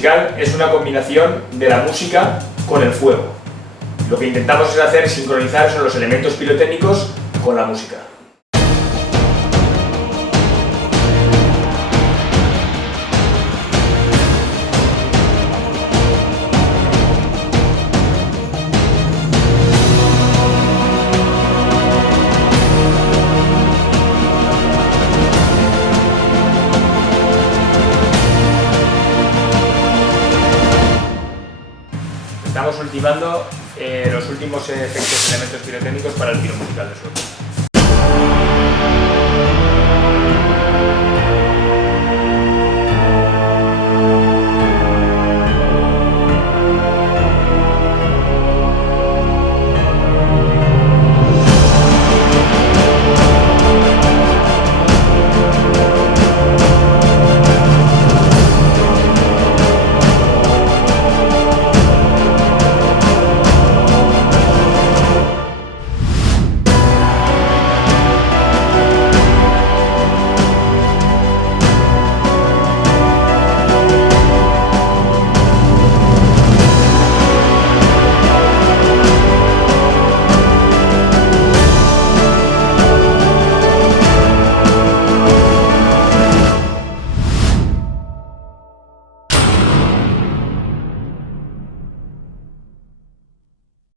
musical es una combinación de la música con el fuego. Lo que intentamos es hacer sincronizar los elementos pirotécnicos con la música. Estamos ultimando los últimos efectos y elementos pirotécnicos para el tiro musical de suelo.